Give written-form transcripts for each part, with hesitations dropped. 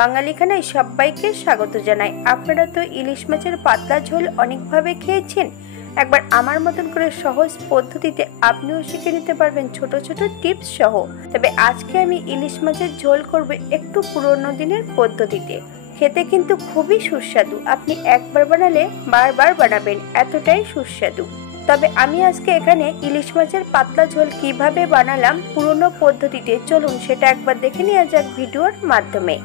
বাঙালি খানায় সবাইকে স্বাগত জানাই। আপনারা তো ইলিশ মাছের পাতলা ঝোল অনেকভাবে খেয়েছেন। একবার আমার মতন করে সহজ পদ্ধতিতে আপনিও শিখে নিতে পারবেন ছোট ছোট টিপস সহ। তবে আজকে আমি ইলিশ মাছের ঝোল করব একটু পুরনো দিনের পদ্ধতিতে। খেতে কিন্তু খুবই সুস্বাদু। আপনি একবার বানালে বারবার বানাবেন, এতটাই সুস্বাদু। তবে আমি আজকে এখানে ইলিশ মাছের পাতলা ঝোল কিভাবে বানালাম পুরনো পদ্ধতিতে, চলুন সেটা একবার দেখে নেওয়া যাক ভিডিওর মাধ্যমে।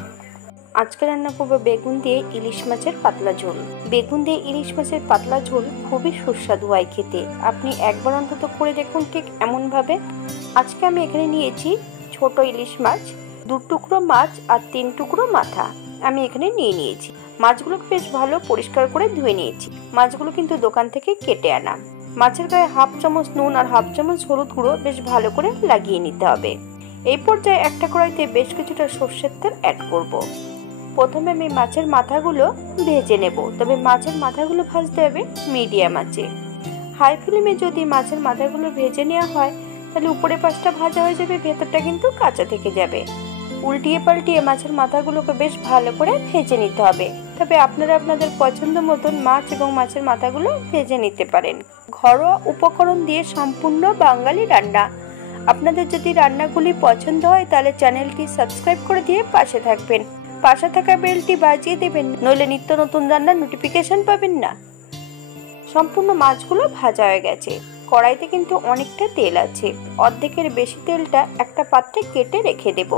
আজকে রান্না করব বেগুন দিয়ে ইলিশ মাছের পাতলা ঝোল। বেগুন দিয়ে ইলিশ মাছের পাতলা ঝোল খুবই সুস্বাদু হয় খেতে। আপনি একবার অন্তত করে দেখুন ঠিক এমনভাবে। আজকে আমি এখানে নিয়েছি ছোট ইলিশ মাছ, 2 টুকরো মাছ আর 3 টুকরো মাথা আমি এখানে নিয়েছি। মাছগুলোকে বেশ ভালো পরিষ্কার করে ধুয়ে নিয়েছি। মাছগুলো কিন্তু দোকান থেকে কেটে আনা। মাছের গায়ে 1/2 চামচ নুন আর 1/2 চামচ হলুদ গুঁড়ো বেশ ভালো করে লাগিয়ে নিতে হবে। এই পর্যায়ে একটা কড়াইতে বেশ কিছুটা সর্ষের তেল অ্যাড করব। প্রথমে আমি মাছের মাথাগুলো ভেজে নেব। তবে মাছের মাথাগুলো ভাজতে হবে মিডিয়াম আঁচে। হাই ফ্লেমে যদি মাছের মাথাগুলো ভেজে নেওয়া হয় তাহলে উপরের পাশটা ভাজা হয়ে যাবে, ভেতরটা কিন্তু কাঁচা থেকে যাবে। উল্টিয়ে পাল্টিয়ে মাছের মাথাগুলোকে বেশ ভালো করে ভেজে নিতে হবে। তবে আপনারা আপনাদের পছন্দ মতন মাছ এবং মাছের মাথাগুলো ভেজে নিতে পারেন। ঘরোয়া উপকরণ দিয়ে সম্পূর্ণ বাঙালি রান্না। আপনাদের যদি রান্নাগুলি পছন্দ হয় তাহলে চ্যানেলটি সাবস্ক্রাইব করে দিয়ে পাশে থাকবেন। পাশে থাকা বেলটি বাজিয়ে দেবেন, নইলে নিত্য নতুন রান্নার নোটিফিকেশন পাবেন না। সম্পূর্ণ মাছগুলো ভাজা হয়ে গেছে। কড়াইতে কিন্তু অনেকটা তেল আছে। অর্ধেকের বেশি তেলটা একটা পাত্রে কেটে রেখে দেব।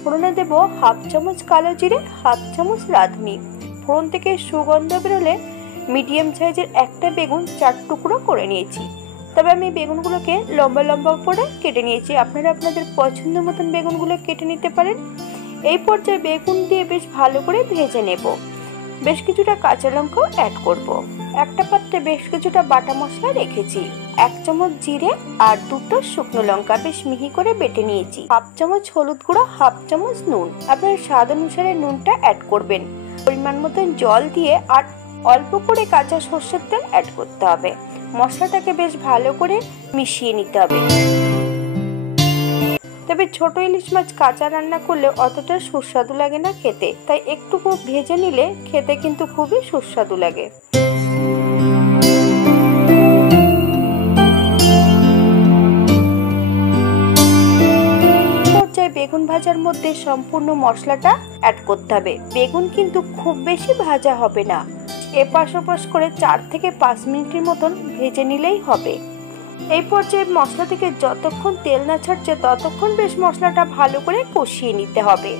ফোড়নে দেব 1/2 চামচ কালো জিরে, 1/2 চামচ রাঁধুনি। ফোড়ন থেকে সুগন্ধ বেরোলে মিডিয়াম সাইজের একটা বেগুন 4 টুকরো করে নিয়েছি। তবে আমি বেগুনগুলোকে লম্বা লম্বা করে কেটে নিয়েছি। আপনারা আপনাদের পছন্দ মতন বেগুনগুলো কেটে নিতে পারেন। এই পর্যায়ে বেগুন দিয়ে বেশ ভালো করে ভেজে নেব। বেশ কিছুটা কাঁচা লঙ্কাও অ্যাড করব। একটা পাত্রে বেশ কিছুটা বাটা মশলা রেখেছি। 1 চামচ জিরে আর 2টো শুকনো লঙ্কা বেশ মিহি করে বেটে নিয়েছি। 1/2 চামচ হলুদ গুঁড়ো, 1/2 চামচ নুন। আপনার স্বাদ অনুসারে নুনটা অ্যাড করবেন। পরিমাণ মতন জল দিয়ে আর অল্প করে কাঁচা সর্ষের তেল অ্যাড করতে হবে। মশলাটাকে বেশ ভালো করে মিশিয়ে নিতে হবে। তবে ছোট ইলিশ মাছ কাঁচা রান্না করলে অতটা সুস্বাদু লাগে না খেতে, তাই একটু ভেজে নিলে খেতে কিন্তু খুবই সুস্বাদু লাগে। বেগুন ভাজার মধ্যে সম্পূর্ণ মশলাটা অ্যাড করতে হবে। বেগুন কিন্তু খুব বেশি ভাজা হবে না, এপাশ ওপাশ করে 4 থেকে 5 মিনিটের মতন ভেজে নিলেই হবে। এই পর্যায়ে মশলা থেকে যতক্ষণ তেল না ছাড়ছে ততক্ষণ বেশ মশলাটা ভালো করে কষিয়ে নিতে হবে।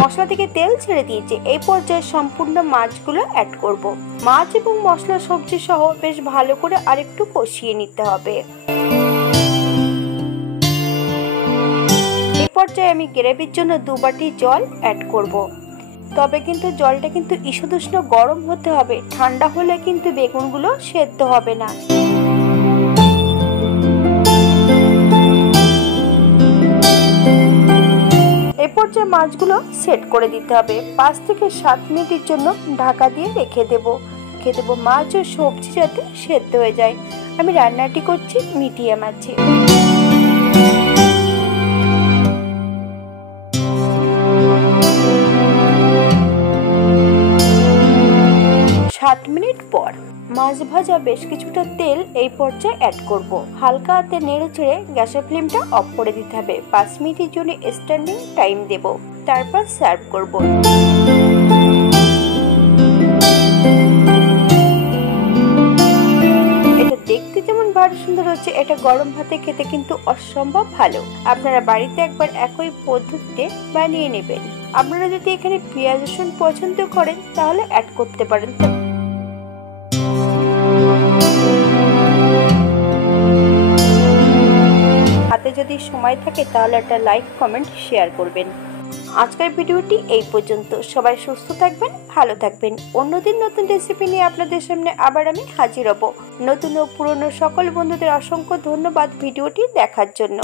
মশলা থেকে তেল ছেড়ে দিয়েছে। এই পর্যায়ে সম্পূর্ণ মাছগুলো অ্যাড করব। মাছ এবং মশলা সবজি সহ বেশ ভালো করে আরেকটু কষিয়ে নিতে হবে। এই পর্যায়ে আমি গ্রেভির জন্য 2 বাটি জল অ্যাড করব। তবে কিন্তু জলটা কিন্তু ঈষদুষ্ণ গরম হতে হবে, ঠান্ডা হলে কিন্তু বেগুনগুলো সেদ্ধ হবে না। এই পর্যায়ে মাছগুলো সেট করে দিতে হবে। 5 থেকে 7 মিনিটের জন্য ঢাকা দিয়ে রেখে দেব। মাছ ও সবজি যাতে সেদ্ধ হয়ে যায়। আমি রান্নাটি করছি মিডিয়াম আঁচে। 7 মিনিট পর মাছ ভাজা বেশ কিছুটা তেল এই পর্যায়ে অ্যাড করব। হালকা হাতে নেড়ে চেড়ে গ্যাসের ফ্লেমটা অফ করে দিতে হবে। 5 মিনিটের জন্য স্ট্যান্ডিং টাইম দেব, তারপর সার্ভ করব। এটা দেখতে যেমন ভারী সুন্দর হচ্ছে, এটা গরম ভাতে খেতে কিন্তু অসম্ভব ভালো। আপনারা বাড়িতে একবার একই পদ্ধতিতে বানিয়ে নেবেন। আপনারা যদি এখানে পেঁয়াজ রসুন পছন্দ করেন তাহলে অ্যাড করতে পারেন। হাতে যদি সময় থাকে তাহলে একটা লাইক, কমেন্ট, শেয়ার করবেন। আজকের ভিডিওটি এই পর্যন্ত। সবাই সুস্থ থাকবেন, ভালো থাকবেন। অন্যদিন নতুন রেসিপি নিয়ে আপনাদের সামনে আবার আমি হাজির হব। নতুন ও পুরনো সকল বন্ধুদের অসংখ্য ধন্যবাদ ভিডিওটি দেখার জন্য।